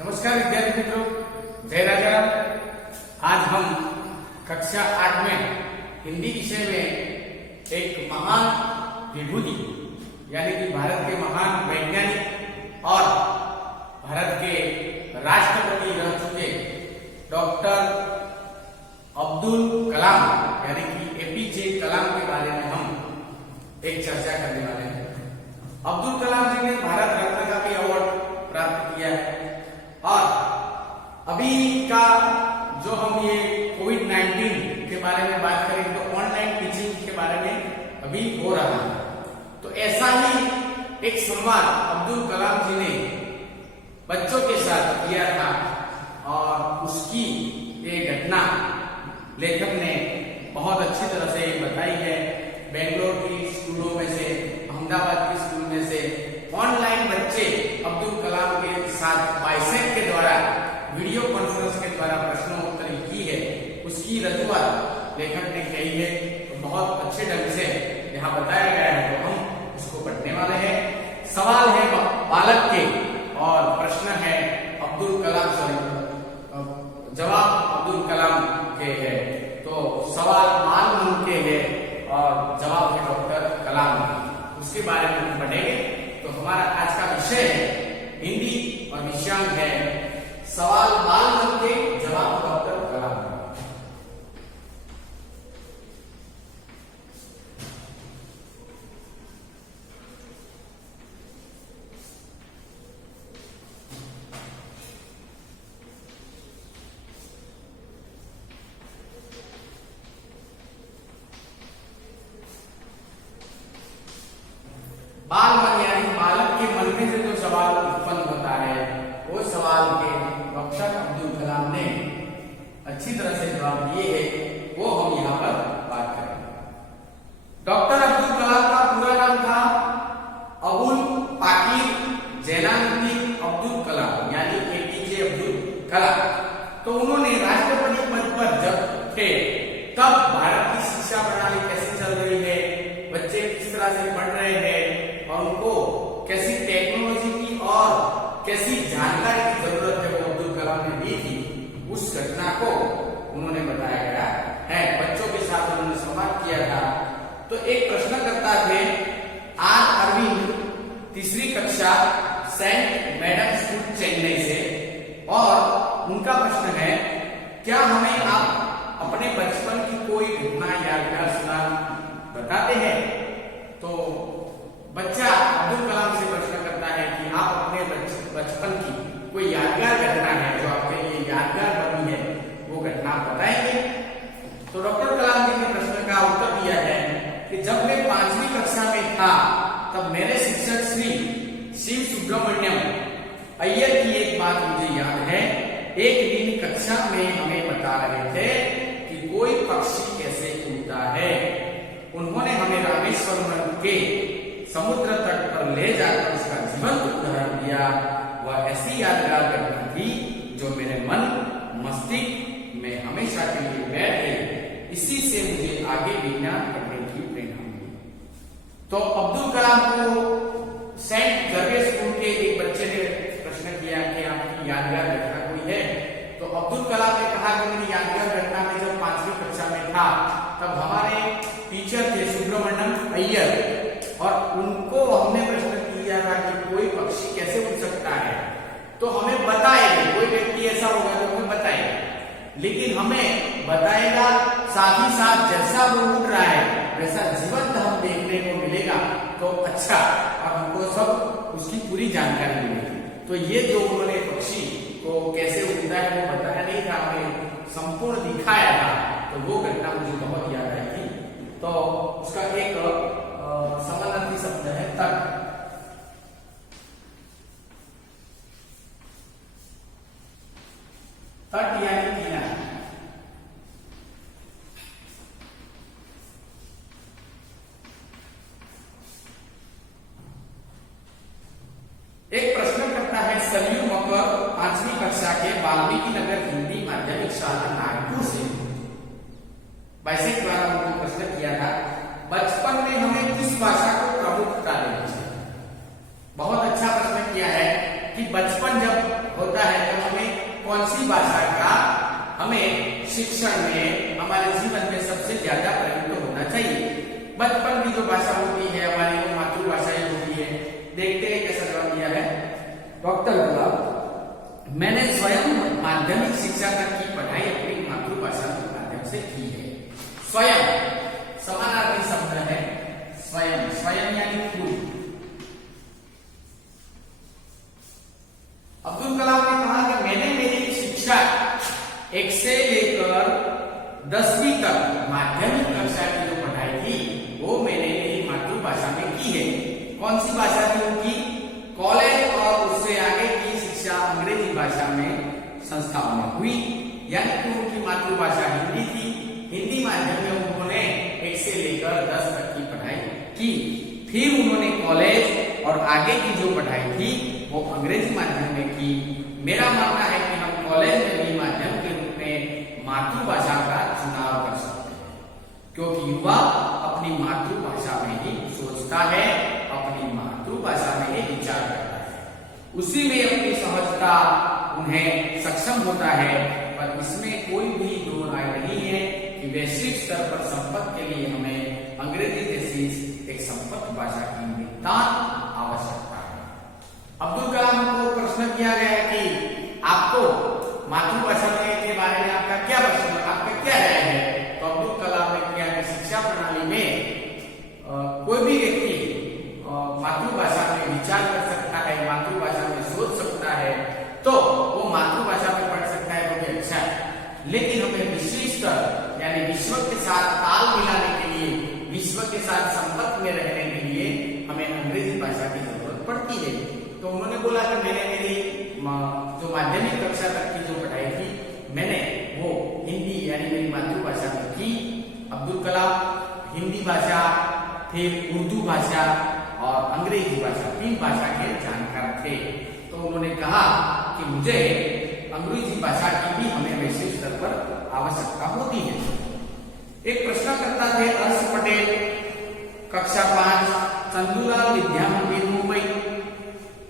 नमस्कार विद्यार्थी मित्रों, जय राजा। आज हम कक्षा 8 में हिंदी विषय में एक महान विभूति यानी कि भारत के महान वैज्ञानिक और भारत के राष्ट्रपति रह चुके डॉक्टर अब्दुल कलाम यानी कि एपीजे कलाम के बारे में हम एक चर्चा करने वाले हैं। अब्दुल कलाम जी ने भारत रत्न का भी अवार्ड प्राप्त किया है और अभी का जो हम ये कोविड-19 के बारे में बात करें तो ऑनलाइन टीचिंग के बारे में अभी हो रहा है। तो ऐसा ही एक संवाद अब्दुल कलाम जी ने बच्चों के साथ किया था और उसकी ये घटना लेखक ने बहुत अच्छी तरह से बताई है। बेंगलोर की स्कूलों में से, अहमदाबाद की स्कूल में से ऑनलाइन बच्चे अब्दुल कलाम के साथ बाइसेट के द्वारा वीडियो कॉन्फ्रेंस के द्वारा प्रश्नोत्तरी की है, उसकी रजूआत लेखक ने कही है। तो बहुत अच्छे ढंग से यहाँ बताया गया है, तो हम इसको पढ़ने वाले हैं। सवाल है बालक के और प्रश्न है अब्दुल कलाम, जवाब अब्दुल कलाम के है। तो सवाल बाल मन के है और जवाब है डॉक्टर कलाम। उसके बारे में हम पढ़ेंगे। तो हमारा आज का विषय है हिंदी और विषयांक है सवाल बाल मन के, जवाब डॉक्टर कलाम। बाल मन यानी बालक के मन में से जो सवाल उत्पन्न होता है, वो सवाल के डॉक्टर अब्दुल कलाम ने अच्छी तरह से जवाब दिए हैं, वो हम यहाँ पर बात करेंगे। डॉक्टर अब्दुल कलाम का पूरा नाम था अबुल पाकीर जैनानुद्दीन अब्दुल कलाम यानी एपीजे अब्दुल कलाम। तो उन्होंने राष्ट्रपति पद पर जब थे तब भारत की शिक्षा प्रणाली कैसी चल रही है, बच्चे किस तरह से पढ़ रहे हैं और उनको कैसी टेक्नोलॉजी की और कैसी जानकारी की जरूरत है, वो अब्दुल कलाम ने दी थी। उस घटना को उन्होंने बताया गया है। बच्चों के साथ उन्होंने संवाद किया था। तो एक प्रश्नकर्ता थे आर अरविंद, तीसरी कक्षा, सेंट मैडम स्कूल चेन्नई से, और उनका प्रश्न है क्या हमें आप अपने बचपन की कोई घटना यादगार सुना बताते हैं। तो बच्चा अब्दुल कलाम से प्रश्न करता है कि आप अपने बचपन की कोई यादगार घटना है जो आपके लिए यादगार बनी है, वो घटना आप बताएंगे। तो डॉक्टर कलाम जी ने प्रश्न का उत्तर दिया है कि जब मैं 5वीं कक्षा में था तब मेरे शिक्षक श्री शिव सुब्रमण्यम अय्यर की एक बात मुझे याद है। एक दिन कक्षा में हमें बता रहे थे कि कोई पक्षी कैसे उड़ता है। उन्होंने हमें रामेश्वरम के समुद्र तट पर ले जाकर उसका जीवंत उदाहरण दिया। वह ऐसी यादगार घटना थी जो मेरे मन मस्तिष्क में हमेशा के लिए बैठ गई। इसी से मुझे आगे विज्ञान पढ़ने की प्रेरणा मिली। तो अब्दुल कलाम को सेंट जर्वेस स्कूल के एक बच्चे ने प्रश्न किया कि आपकी यादगार घटना कोई है। तो अब्दुल कलाम ने कहा कि मेरी यादगार घटना में जब 5वीं कक्षा में था तब हमारे टीचर थे सुब्रमण्यम अय्यर, और उनको हमने प्रश्न किया था कि कोई पक्षी कैसे उड़ सकता है। तो हमें बताएगा, कोई व्यक्ति ऐसा होगा तो हमें बताएगा, लेकिन हमें बताएगा साथ ही साथ जैसा वो उड़ रहा है वैसा जीवंत हम देखने को मिलेगा। तो अच्छा, अब हमको सब उसकी पूरी जानकारी मिलेगी। तो ये जो उन्होंने पक्षी को कैसे उड़ता है वो बताया नहीं था, हमें संपूर्ण दिखाया था। तो वो घटना मुझे बहुत याद आई थी। तो उसका एक समानार्थी शब्द है तट। तट यानी किनारा। एक प्रश्न करता है सरयू मकर, 5वीं कक्षा के, वाल्मीकि नगर हिंदी माध्यमिक शाला नागपुर से। बाइसेट द्वारा उनको प्रश्न किया था बचपन में हमें किस भाषा को प्रमुखता देनी चाहिए। बहुत अच्छा प्रश्न किया है कि बचपन जब होता है तो हमें कौन सी भाषा का हमें शिक्षण में हमारे जीवन में सबसे ज्यादा प्रयुक्त होना चाहिए। बचपन की जो भाषा होती है हमारी वो मातृभाषा ही होती है। देखते हैं कैसा जवाब दिया है डॉक्टर कलाम। मैंने स्वयं माध्यमिक शिक्षा तक की पढ़ाई अपनी मातृभाषा के माध्यम से की है। स्वयं समानार्थी शब्द है स्वयं, स्वयं यानी खुद। अब्दुल कलाम ने कहा कि मैंने मेरी शिक्षा 1 से लेकर 10वीं तक माध्यमिक कक्षा की जो पढ़ाई थी वो मैंने मेरी मातृभाषा में की है। कौन सी भाषा थी उनकी? कॉलेज और उससे आगे की शिक्षा अंग्रेजी भाषा में संस्थाओं में हुई, यानी कि उनकी मातृभाषा हिंदी थी। हिंदी माध्यम में उन्होंने 1 से लेकर 10 तक की पढ़ाई की। फिर उन्होंने कॉलेज और आगे की जो पढ़ाई थी वो अंग्रेजी माध्यम में की। मेरा मानना है कि हम कॉलेज में भी माध्यम के रूप में मातृभाषा का चुनाव कर सकते हैं, क्योंकि युवा अपनी मातृभाषा में ही सोचता है, अपनी मातृभाषा में ही विचार करता है, उसी में अपनी सहजता उन्हें सक्षम होता है। पर इसमें कोई भी दो राय नहीं है कि वैश्विक स्तर पर संपर्क के लिए हमें अंग्रेजी जैसी एक संपर्क भाषा की नितांत आवश्यकता है। अब्दुल कलाम को प्रश्न किया गया है कि आपको मातृभाषा के बारे में आपका क्या प्रश्न, आपका क्या राय है? तो अब्दुल कलाम ने किया कि शिक्षा प्रणाली में कोई भी व्यक्ति मातृभाषा में विचार कर सकता है, मातृभाषा में सोच सकता है, तो वो मातृभाषा में पढ़ सकता है, वो भी अच्छा है। लेकिन हमें विश्व स्तर यानी विश्व के साथ ताल मिलाने के लिए, विश्व के साथ संपर्क में रहने के लिए हमें अंग्रेजी भाषा की जरूरत पड़ती है। तो उन्होंने बोला कि मैंने मेरी जो माध्यमिक कक्षा तक की जो पढ़ाई थी मैंने वो हिंदी यानी मेरी मातृभाषा में की। अब्दुल कलाम हिंदी भाषा, फिर उर्दू भाषा और अंग्रेजी भाषा, 3 भाषा के जानकार थे। तो उन्होंने कहा कि मुझे अंग्रेजी भाषा की भी हमें वैश्विक स्तर पर आवश्यकता होती है। एक प्रश्नकर्ता थे हर्ष पटेल, कक्षा 5, चंदूलाल विद्या मंदिर, मुंबई।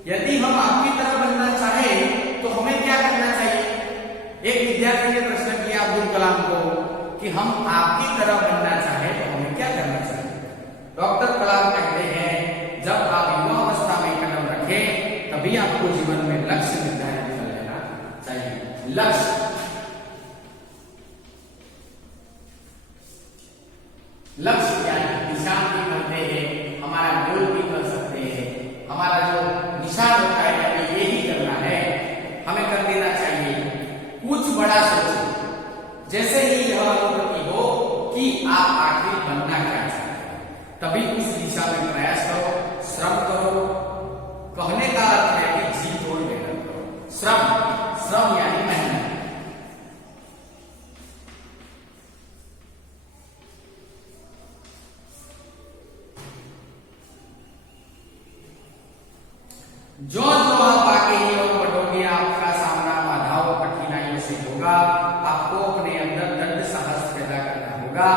यदि हम आपकी तरह बनना चाहें तो हमें क्या करना चाहिए? एक विद्यार्थी ने प्रश्न किया अब्दुल कलाम को कि हम आपकी तरह बनना चाहें तो हमें क्या करना चाहिए? डॉक्टर कलाम कहते हैं जब आप युवावस्था में कदम रखें तभी आपको जीवन में लक्ष्य निर्धारित कर लेना चाहिए। लक्ष्य, लक्ष्य यानी दिशा भी करते हैं, हमारा गोल भी कर सकते हैं, हमारा जो निशान होता है यानी यही करना है, हमें कर देना चाहिए। कुछ बड़ा सोचो, जैसे ही यह अनुभूति हो कि आप आखिर बनना क्या चाहते हैं, तभी उस दिशा में प्रयास करो, श्रम करो। कहने का अर्थ है कि जी तोड़ मेहनत करो। श्रम यानी मेहनत। जो आप आगे ही और बढ़ोगे, आपका सामना बाधाओं कठिनाइयों से होगा। आपको अपने अंदर दृढ़ साहस पैदा करना होगा,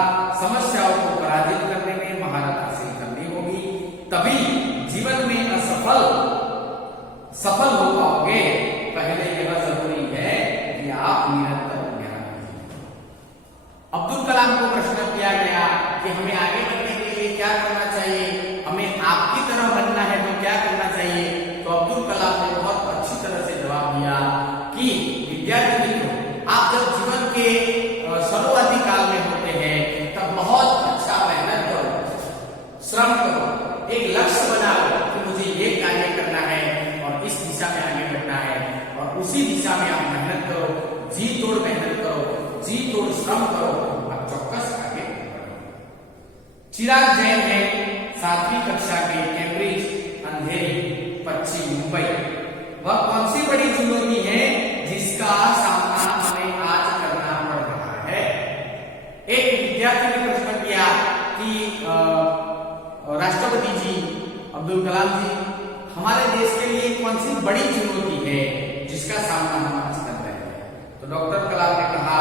समस्याओं को पराजित करने में महारत हासिल करनी होगी, तभी जीवन में सफल हो पाओगे। पहले यह जरूरी है कि आप निरंतर अभ्यास करें। अब्दुल कलाम को प्रश्न किया गया कि हमें आगे बढ़ने के लिए क्या करना चाहिए, हमें आपकी तरह बनना है तो क्या करना चाहिए? तो अब्दुल कलाम ने बहुत अच्छी तरह से जवाब दिया कि विद्यार्थी मित्रों, आप जब जीवन के शुरुआती काल में होते हैं तब बहुत अच्छा मेहनत करो, श्रम करो, एक लक्ष्य बनाओ कि मुझे ये कार्य करना है और इस दिशा में आगे बढ़ना है, और उसी दिशा में आप मेहनत करो, जी तोड़ मेहनत करो, जी तोड़ श्रम करो, आप चौकस आगे बढ़ो। चिराग जैन है 7वीं कक्षा के, कैम्ब्रिज, अंधेरी, पश्चिम मुंबई। वह कौन सी बड़ी चुनौती है जिसका सामना हमें आज करना पड़ रहा है? एक विद्यार्थी ने प्रश्न किया कि राष्ट्रपति जी अब्दुल कलाम जी, हमारे देश के लिए कौन सी बड़ी चुनौती है जिसका सामना हम आज कर रहे हैं? तो डॉक्टर कलाम ने कहा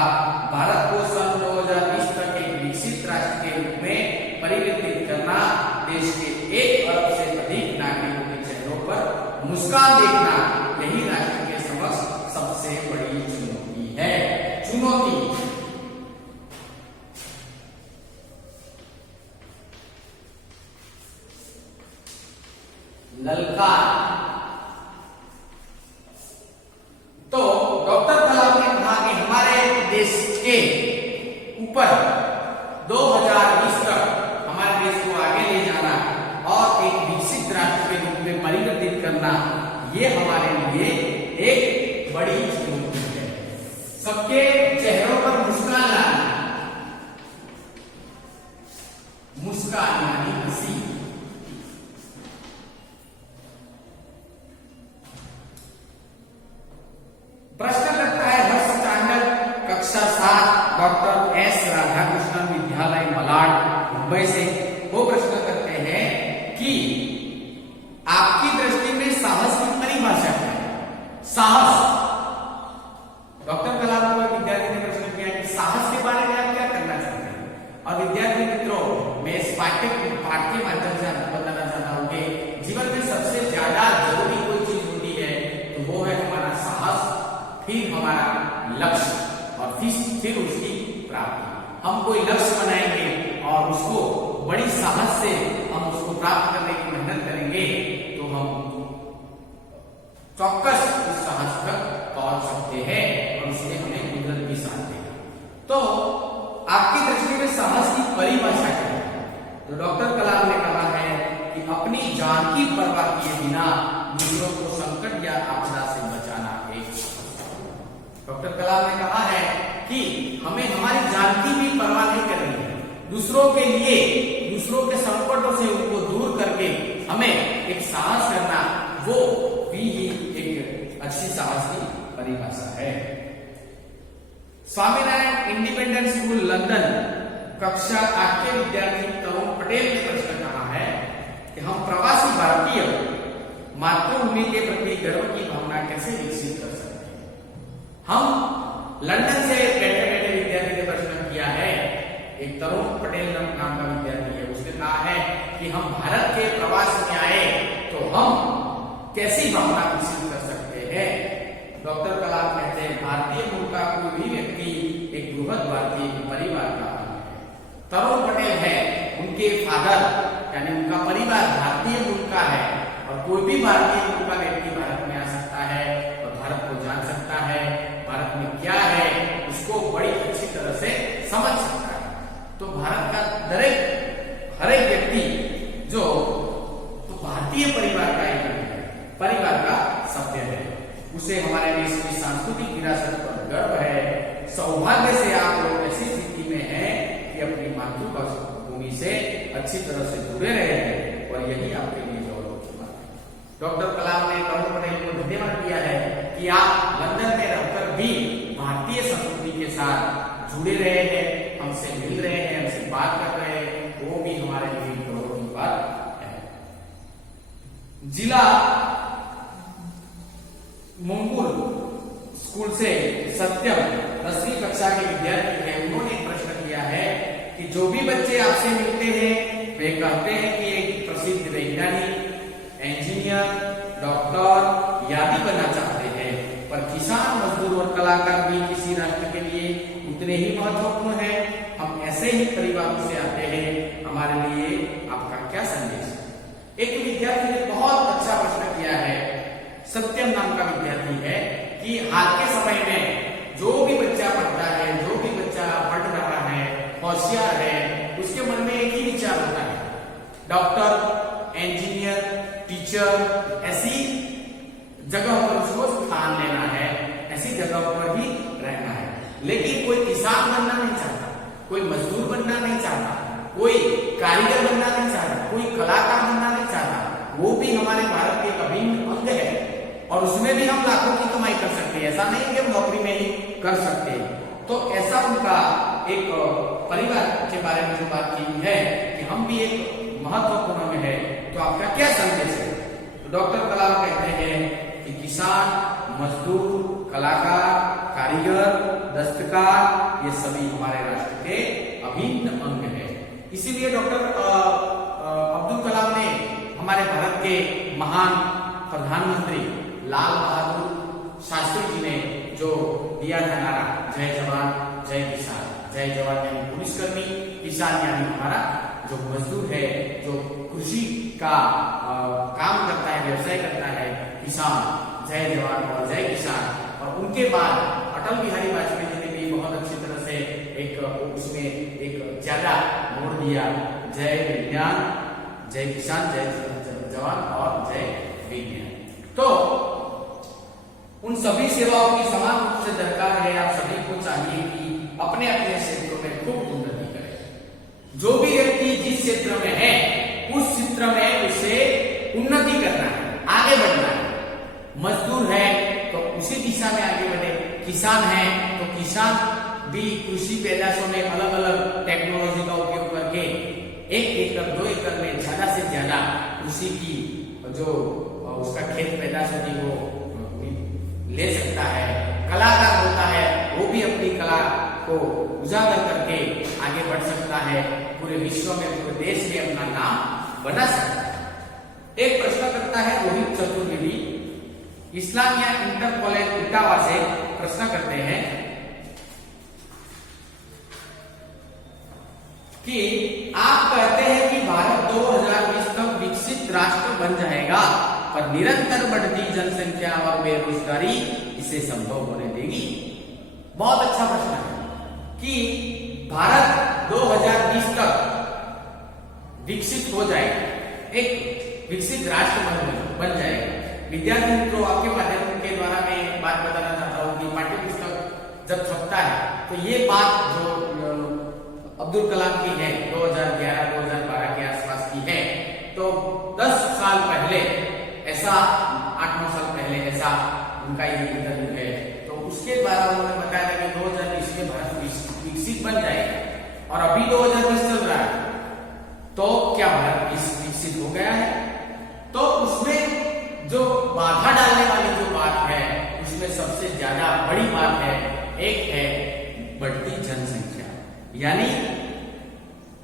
भारत को सन 2020 तक एक विकसित राष्ट्र के रूप में परिवर्तित करना, देश के 1 अरब से अधिक नागरिकों के चेहरों पर मुस्कान देखना, यही राष्ट्र के समक्ष सबसे बड़ी चुनौती है। चुनौती, ललकार। तो डॉक्टर कलाम ने कहा कि हमारे देश के ऊपर 2020 तक हमारे देश को आगे ले जाना और एक विकसित राष्ट्र के रूप में परिवर्तित करना, ये हमारे लिए एक बड़ी चुनौती है। सबके चेहरों पर मुस्कान लाना, मुस्कान यानी हंसी। प्रश्न लगता है हर्ष चांडक, कक्षा 7, डॉक्टर एस राधाकृष्णन विद्यालय मलाड मुंबई से। वो प्रश्न करते हैं कि आपकी दृष्टि में साहस की परिभाषा क्या है? साहस, डॉक्टर कलाम को विद्यार्थी ने प्रश्न किया कि साहस के बारे में आप क्या करना चाहते हैं? और विद्यार्थी मित्रों, मैं इस पाठ के माध्यम से आपको बताना चाहता हूं कि जीवन में सबसे ज्यादा जरूरी कोई चीज होती है तो वो है हमारा साहस, फिर हमारा लक्ष्य और फिर उसकी प्राप्ति। हम कोई लक्ष्य बनाएंगे और उसको बड़ी साहस से हम उसको प्राप्त करने की मेहनत करेंगे तो हम चौक्कस उस साहस तक पहुंच सकते हैं और उसमें हमें कुदरत भी साथ देगा। तो आपकी दृष्टि में साहस की परिभाषा क्या है? तो डॉक्टर कलाम ने कहा है कि अपनी जान की परवाह किए बिना दूसरों को संकट या आपदा से बचाना एक। डॉक्टर कलाम ने कहा है कि हमें हमारी जान की भी परवाह नहीं करनी है, दूसरों के लिए, दूसरों के संकटों से उनको दूर करके हमें एक साहस करना, वो भी एक अच्छी साहस की परिभाषा है। स्वामीनारायण इंडिपेंडेंट स्कूल लंदन कक्षा 8 के विद्यार्थी तरुण पटेल ने प्रश्न कहा है कि हम प्रवासी भारतीय मातृभूमि के प्रति गर्व की भावना कैसे विकसित कर सकते हैं? हम लंदन से बैठे बैठे विद्यार्थी ने प्रश्न किया है, एक तरुण पटेल नाम का विद्यार्थी है, उसने कहा है कि हम भारत के प्रवास में आए तो हम कैसी भावना विकसित कर सकते हैं? डॉक्टर कलाम कहते हैं भारतीय मूल का कोई भी व्यक्ति एक बृहद भारतीय परिवार का है। तरुण पटेल है, उनके फादर यानी उनका परिवार भारतीय मूल का है और कोई भी भारतीय मूल का व्यक्ति भारत में आ सकता है और भारत को जान सकता है, भारत में क्या है उसको बड़ी अच्छी तरह से समझ सकता है। तो भारत का हर एक व्यक्ति जो तो भारतीय परिवार का एक परिवार का सभ्य है, उसे हमारे देश की सांस्कृतिक विरासत पर गर्व है। सौभाग्य से आप लोग ऐसी स्थिति में हैं कि अपनी मातृभूमि से अच्छी तरह से जुड़े रहे हैं और यही आपके लिए गौरव की बात है। डॉक्टर कलाम ने तरुण पटेल को धन्यवाद दिया है कि आप लंदन में रहकर भी भारतीय संस्कृति के साथ जुड़े रहे हैं, हमसे मिल रहे हैं, हमसे बात कर रहे हैं, वो भी हमारे लिए गौरव की बात है। जिला मंगुल स्कूल से सत्यम 10वीं कक्षा के विद्यार्थी हैं, उन्होंने एक प्रश्न किया है कि जो भी बच्चे आपसे मिलते हैं वे कहते हैं कि एक प्रसिद्ध वैज्ञानिक, इंजीनियर, डॉक्टर आदि बनना चाहते हैं, पर किसान, मजदूर और कलाकार भी किसी राष्ट्र के लिए उतने ही महत्वपूर्ण हैं। हम ऐसे ही परिवारों से आते हैं, हमारे लिए आपका क्या संदेश है? एक विद्यार्थी ने बहुत अच्छा प्रश्न किया है, सत्यम नाम का विद्यार्थी है, कि हाल के समय में जो भी बच्चा पढ़ता है, जो भी बच्चा पढ़ रहा है, होशियार है, उसके मन में एक ही विचार होता है, डॉक्टर, इंजीनियर, टीचर, ऐसी जगह पर उसको स्थान लेना है, ऐसी जगह पर ही रहना है। लेकिन कोई किसान बनना नहीं चाहता, कोई मजदूर बनना नहीं चाहता, कोई कारीगर बनना नहीं चाहता, कोई कलाकार बनना नहीं चाहता। वो भी हमारे भारत के एक अभिन्न अंग है और उसमें भी हम लाखों की कमाई कर सकते हैं। ऐसा नहीं कि हम नौकरी में ही कर सकते हैं। तो ऐसा उनका एक परिवार के बारे में जो बात की है कि हम भी एक महत्वपूर्ण में है, तो आपका क्या संदेश है? तो डॉक्टर कलाम कहते हैं कि किसान, मजदूर, कलाकार, कारीगर, दस्तकार, ये सभी हमारे राष्ट्र के अभिन्न अंग है। इसीलिए डॉक्टर अब्दुल कलाम ने हमारे भारत के महान प्रधानमंत्री लाल बहादुर शास्त्री जी ने जो दिया था नारा, जय जवान जय किसान। जय जवान यानी पुलिसकर्मी, किसान यानी हमारा जो मजदूर है, जो कृषि का काम करता है, व्यवसाय करता है, किसान। जय जवान और जय किसान। और उनके बाद अटल बिहारी वाजपेयी जी ने भी बहुत अच्छी तरह से एक उसमें एक ज्यादा मोड़ दिया, जय विज्ञान जय किसान जय जवान और जय विज्ञान। तो उन सभी सेवाओं की समान रूप से दरकार है। आप सभी को चाहिए कि अपने अपने क्षेत्रों में खूब उन्नति करें। जो भी व्यक्ति जिस क्षेत्र में है उस क्षेत्र में उसे उन्नति करना है, आगे बढ़ना है। मजदूर है तो उसी दिशा में आगे बढ़े, किसान है तो किसान भी कृषि पैदाशों में अलग अलग टेक्नोलॉजी का उपयोग करके 1 एकड़ 2 एकड़ में ज्यादा से ज्यादा कृषि की जो उसका खेत पैदाश होती वो ले सकता है। कलाकार होता है वो भी अपनी कला को उजागर करके आगे बढ़ सकता है, पूरे विश्व में, पूरे देश में अपना नाम बना सकता है। एक प्रश्न करता है रोहित चतुर्वेदी, इस्लामिया इंटर कॉलेज इटावा से प्रश्न करते हैं कि आप कहते हैं कि भारत 2020 तक विकसित राष्ट्र बन जाएगा, पर निरंतर बढ़ती जनसंख्या और बेरोजगारी इसे संभव होने देगी। बहुत अच्छा प्रश्न है कि भारत 2020 तक विकसित हो जाएगा, एक विकसित राष्ट्र बन जाएगा। विद्यार्थी मित्रों, आपके माध्यम के द्वारा मैं बात बताना चाहता हूँ कि पाठ्य पुस्तक जब छपता है तो ये बात जो अब्दुल कलाम की है 2011-2012 के आसपास की है, तो 10 साल पहले ऐसा, 8-9 साल पहले ऐसा उनका ये इंटरव्यू है। तो उसके द्वारा उन्होंने बताया था कि 2020 में भारत विकसित बन जाएगा, और अभी 2020 चल रहा है, तो क्या भारत विकसित हो गया है? तो उसमें जो बाधा डालने वाली जो बात है उसमें सबसे ज्यादा बड़ी बात है, एक है बढ़ती जनसंख्या, यानी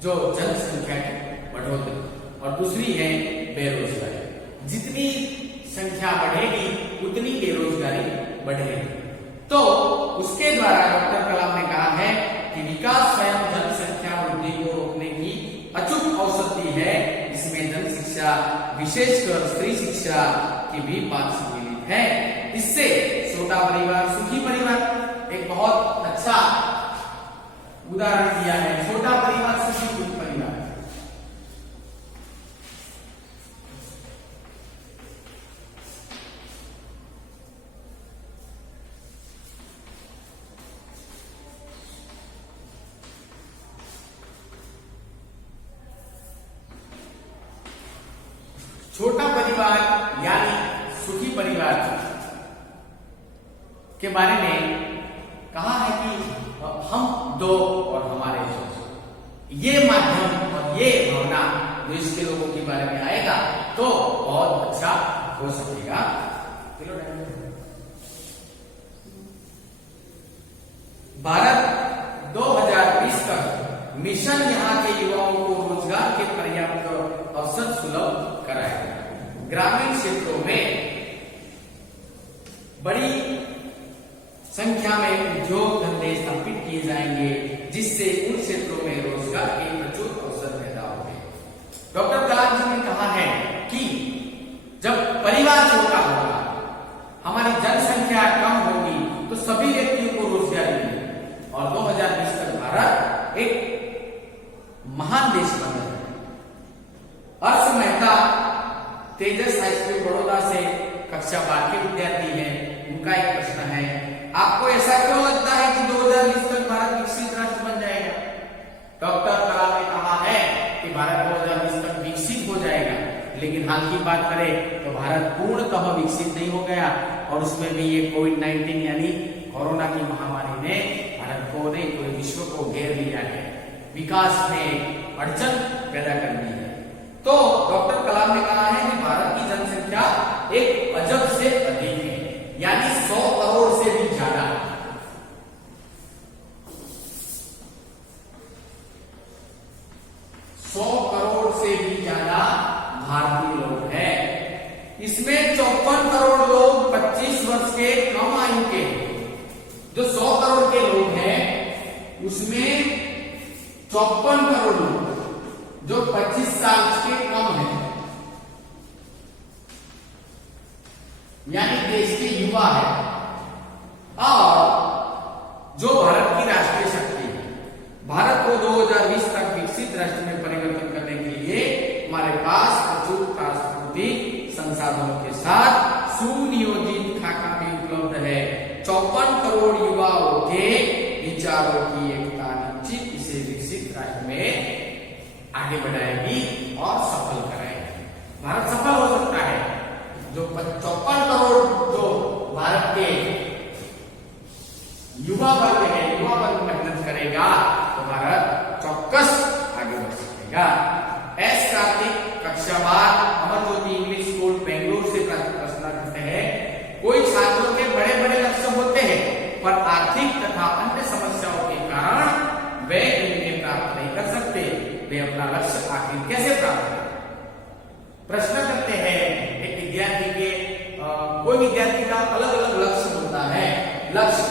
जो जनसंख्या की बढ़ोतरी, और दूसरी है बेरोजगारी। जितनी संख्या बढ़ेगी उतनी बेरोजगारी बढ़ेगी। तो उसके द्वारा डॉक्टर कलाम ने कहा है कि विकास स्वयं जनसंख्या वृद्धि को रोकने की अचूक औषधि है। इसमें जन शिक्षा, विशेषकर स्त्री शिक्षा की भी बात सम्मिलित है। इससे छोटा परिवार सुखी परिवार, एक बहुत अच्छा उदाहरण दिया है, छोटा परिवार सुखी परिवार। छोटा परिवार यानी सुखी परिवार के बारे में कहा है कि हम दो और हमारे दो, ये माध्यम और ये भावना जो इसके लोगों के बारे में आएगा तो बहुत अच्छा हो सकेगा। भारत 2020 तक मिशन यहाँ के युवाओं को रोजगार के पर्याप्त अवसर सुलभ कराएगा। ग्रामीण क्षेत्रों में बड़ी संख्या में उद्योग धंधे स्थापित किए जाएंगे, जिससे उन क्षेत्रों में रोजगार के प्रचुर अवसर पैदा होंगे। डॉक्टर कलाम जी ने कहा है कि जब परिवार छोटा होगा, हमारी जनसंख्या कम होगी, तो सभी व्यक्तियों को रोजगार मिलेगी और 2020 तक भारत एक महान देश बन जाएगा। हर्ष मेहता तेजस हाईस्कूल बड़ौदा से कक्षा 12 के विद्यार्थी हैं। उनका एक प्रश्न है, आपको ऐसा क्यों लगता है कि 2020 तक भारत विकसित राष्ट्र बन जाएगा? डॉक्टर कलाम ने कहा है कि भारत 2020 तक विकसित हो जाएगा, लेकिन हाल की बात करें तो भारत पूर्णतः विकसित नहीं हो गया, और उसमें भी ये कोविड-19 यानी कोरोना की महामारी ने भारत को नहीं, पूरे विश्व को घेर लिया है, विकास में अड़चन पैदा कर दी है। तो डॉक्टर कलाम ने कहा है कि भारत की जनसंख्या एक अजब से अधिक है, यानी 100 करोड़ से भी ज्यादा। 100 करोड़ से भी ज्यादा भारतीय लोग हैं। इसमें 54 करोड़ लोग 25 वर्ष के कम आयु के, उसमें 54 करोड़ लोग जो 25 साल के कम है, यानी देश के युवा है, और जो भारत की राष्ट्रीय शक्ति है। भारत को 2020 तक विकसित राष्ट्र में परिवर्तन करने के लिए हमारे पास प्रचुर प्राकृतिक संसाधनों के साथ सुनियोजित खाका भी उपलब्ध है। 54 करोड़ युवाओं के विचारों की एकता निश्चित इसे विकसित राष्ट्र में आगे बढ़ाएगी और सफल कराएगी। भारत सफल हो सकता है। जो 54 करोड़ जो भारत के युवा वर्ग है, युवा वर्ग मेहनत करेगा तो भारत चौक्कस आगे बढ़ सकेगा। एस कार्तिक, कक्षा 12, अमर ज्योति इंग्लिश स्कूल बेंगलुरु से प्रश्न करते हैं, कोई छात्रों के बड़े बड़े लक्ष्य होते हैं पर आर्थिक तथा अन्य समस्याओं के कारण वे इन्हें प्राप्त नहीं कर सकते, वे अपना लक्ष्य आखिर कैसे प्राप्त करें? प्रश्न करते हैं एक विद्यार्थी के कोई विद्यार्थी का अलग अलग लक्ष्य होता है, लक्ष्य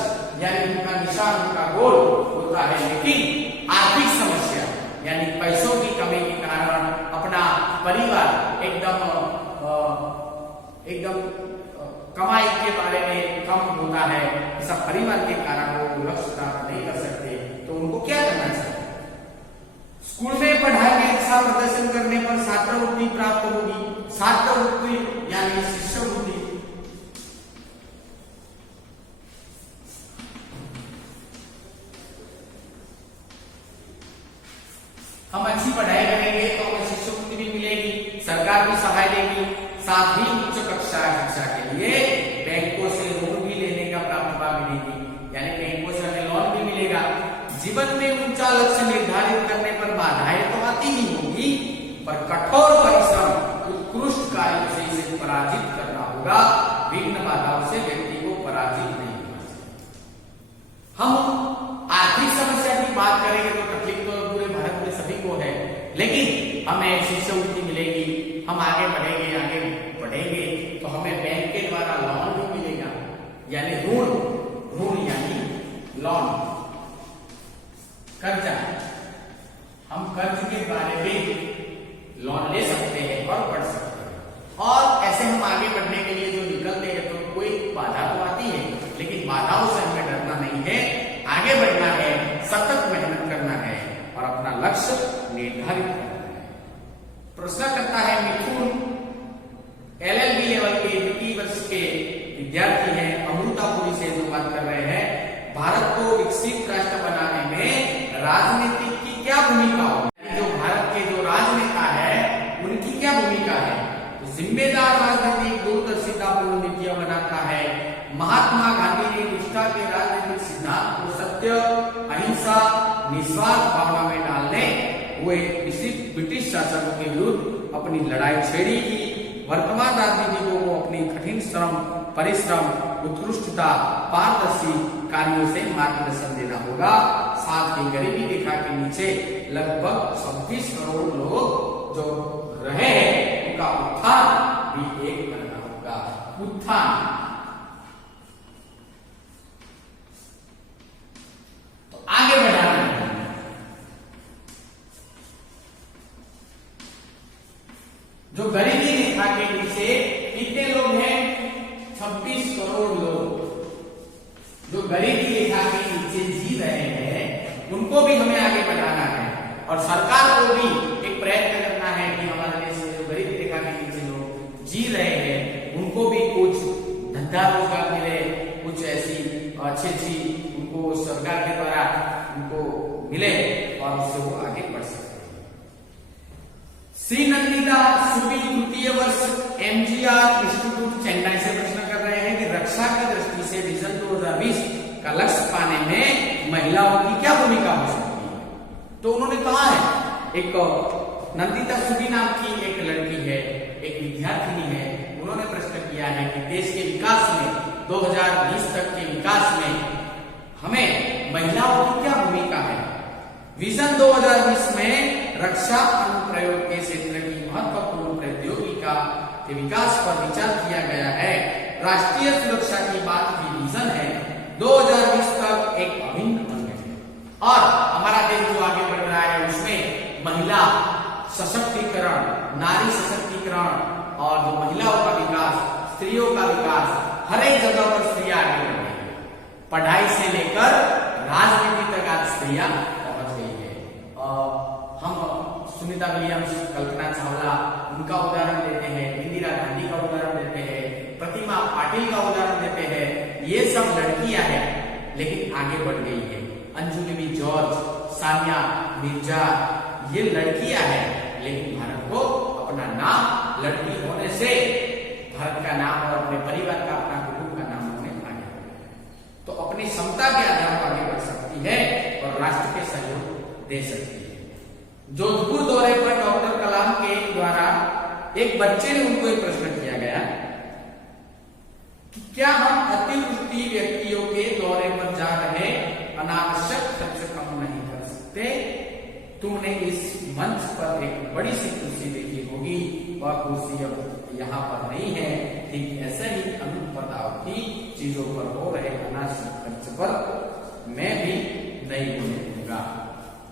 यानी उनका निशान, उनका गोल होता है, लेकिन आर्थिक समस्या यानी पैसों की कमी के कारण अपना परिवार एकदम कमाई के बारे में कम होता है, ऐसा परिवार के कारण वो लक्ष्य प्राप्त नहीं कर सकते, तो उनको क्या करना चाहिए? स्कूल में पढ़ाई में अच्छा प्रदर्शन करने पर छात्रवृत्ति प्राप्त होगी। छात्रवृत्ति यानी शिष्यवृत्ति। हम अच्छी पढ़ाई करेंगे तो हमें शिष्यवृत्ति भी मिलेगी, सरकार भी सहाय देगी। साथ ही उच्च कक्षा शिक्षा के लिए बैंकों से लोन भी लेने का प्रावधान मिलेगी, यानी बैंकों से हमें लोन भी मिलेगा। जीवन में ऊंचा लक्ष्य निर्धारित करने पर बाधाएं तो आती ही होगी, पर कठोर परिश्रम, उत्कृष्ट कार्यों से इसे पराजित करना होगा। विघ्न बाधाओं से व्यक्ति को पराजित नहीं होना चाहिए। हम आर्थिक समस्या की बात करेंगे तो तकलीफ तो पूरे भारत में सभी को है, लेकिन हमें शिष्यवृत्ति मिलेगी, हम आगे बढ़ेंगे तो हमें बैंक के द्वारा लोन भी मिलेगा, यानी ऋण यानी लोन, कर्जा। हम कर्ज के बारे में लोन ले सकते हैं और बढ़ सकते हैं, और ऐसे हम आगे बढ़ने के लिए जो निकलते हैं तो कोई बाधा तो आती है, लेकिन बाधाओं से हमें डरना नहीं है, आगे बढ़ना है, सतत मेहनत करना है और अपना लक्ष्य निर्धारित करना है। प्रश्न करता है मिथुन, LLB लेवल के 21 वर्ष के विद्यार्थी हैं, अमृतापुरी से जो बात कर रहे हैं, भारत को विकसित राष्ट्र बनाने में राजनीति की क्या भूमिका होगी? जो भारत के जो राजनेता है उनकी क्या भूमिका है? तो जिम्मेदार राजनीतिक दूरदर्शितापूर्ण नीतियां बनाता है। महात्मा गांधी ने निष्ठा के राजनीतिक सिद्धांत को सत्य, अहिंसा, निस्वार्थ भावना में डालने हुए ब्रिटिश शासकों के विरुद्ध अपनी लड़ाई छेड़ी की। वर्तमान राजनीतिकों को अपनी कठिन श्रम, परिश्रम, उत्कृष्टता, पारदर्शी कार्यों से मार्गदर्शन देना होगा। साथ ही गरीबी रेखा के नीचे लगभग 26 करोड़ लोग जो रहे हैं उनका उत्थान भी एक करना होगा। उत्थान तो आगे बढ़ाना है। जो गरीबी रेखा के नीचे कितने लोग हैं? 26 करोड़ लोग जो गरीबी रेखा के नीचे जी रहे हैं, उनको भी हमें आगे बढ़ाना है, और सरकार को भी एक प्रयत्न करना है कि हमारे देश में जो गरीबी रेखा के नीचे लोग जी रहे हैं उनको भी कुछ धंधा रोजगार मिले, कुछ ऐसी अच्छी उनको सरकार के द्वारा उनको मिले और उससे वो आगे बढ़ सके। श्री नंदिता सुबी तृतीय वर्ष MGR इंस्टीट्यूट चेन्नई से प्रश्न कर रहे हैं कि रक्षा की दृष्टि से विजन 2020 का लक्ष्य पाने में महिलाओं की क्या भूमिका हो सकती है? तो उन्होंने कहा है, एक नंदिता सुबी नाम की एक लड़की है, एक विद्यार्थिनी है, उन्होंने प्रश्न किया है कि देश के विकास में 2020 तक के विकास में हमें महिलाओं की क्या भूमिका है? विजन 2020 में रक्षा अनुप्रयोग के क्षेत्र की महत्वपूर्ण प्रौद्योगिका के विकास पर विचार किया गया है। राष्ट्रीय सुरक्षा की बात की विजन है 2020 तक एक अभिन्न अंग है। और हमारा देश जो आगे बढ़ रहा है उसमें महिला सशक्तिकरण, नारी सशक्तिकरण और जो महिलाओं का विकास, स्त्रियों का विकास, हर एक जगह पर स्त्रियां आगे बढ़ रही है। पढ़ाई से लेकर राजनीति तक आज स्त्रियां पहुंच गई है। हम सुनीता विलियम्स, कल्पना चावला, उनका उदाहरण देते हैं, इंदिरा गांधी का उदाहरण देते हैं, प्रतिमा पाटिल का उदाहरण देते हैं। ये सब लड़कियां हैं लेकिन आगे बढ़ गई है। अंजू बेबी जॉर्ज, सानिया मिर्जा, ये लड़कियां हैं लेकिन भारत को अपना नाम लड़की होने से भारत का नाम और अपने परिवार का, अपना कुटुंब का नाम होने आगे बढ़े। तो अपनी क्षमता के आधार पर आगे बढ़ सकती है और राष्ट्र के सहयोग दे सकती है। जोधपुर दौरे पर डॉक्टर कलाम के द्वारा एक बच्चे ने उनको एक प्रश्न किया गया कि क्या हम अतिवृष्टि व्यक्तियों के दौरे पर जा रहे अनावश्यक खर्च कम नहीं कर सकते? तुमने इस मंच पर एक बड़ी सी कुर्सी देखी होगी, वह कुर्सी अब यहाँ पर नहीं है। ठीक ऐसे ही अनुत्पादक चीजों पर हो रहे अनावश्यक खर्च पर मैं भी नहीं बोलने दूंगा।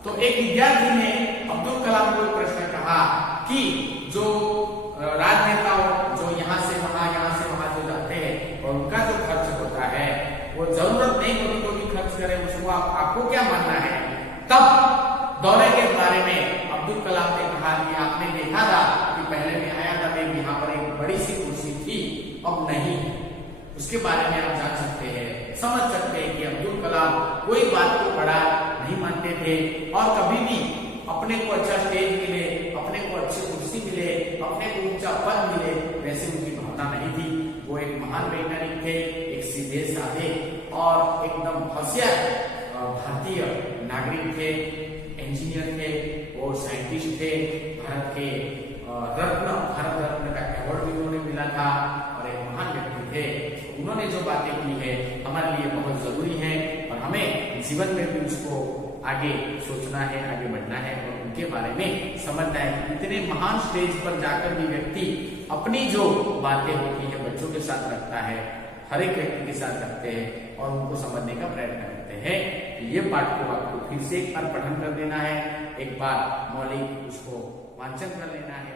तो एक विद्यार्थी ने अब्दुल कलाम को प्रश्न कहा कि जो राजनेताओं जो यहाँ से वहां जो जाते हैं और उनका जो खर्च होता है वो जरूरत नहीं होती तो भी खर्च करें, उसको आपको क्या मानना है? तब दौरे के बारे में अब्दुल कलाम ने कहा कि आपने देखा था कि पहले मैं आया था, मैं यहाँ पर एक बड़ी सी कुर्सी थी, अब नहीं। उसके बारे में आप जान सकते हैं, समझ सकते हैं कि अब्दुल कलाम कोई बात को बड़ा नहीं मानते थे और कभी भी अपने को अच्छा स्टेज मिले, अपने को अच्छी कुर्सी मिले, अपने को ऊंचा पद मिले, वैसे उनकी भावना नहीं थी। वो एक महान वैज्ञानिक थे, एक सीधे साधे और एकदम होशियार भारतीय नागरिक थे, इंजीनियर थे और साइंटिस्ट थे। भारत के भारत रत्न का अवार्ड भी उन्होंने मिला था और एक महान व्यक्ति थे। उन्होंने जो बातें की है हमारे लिए बहुत जरूरी है और हमें जीवन में भी उसको आगे सोचना है, आगे बढ़ना है और उनके बारे में समझना है। इतने महान स्टेज पर जाकर भी व्यक्ति अपनी जो बातें होती है बच्चों के साथ रखता है, हर एक व्यक्ति के साथ रखते हैं और उनको समझने का प्रयत्न करते हैं। ये पाठ को आपको फिर से एक बार पठन कर देना है, एक बार मौलिक उसको वांचन कर लेना है।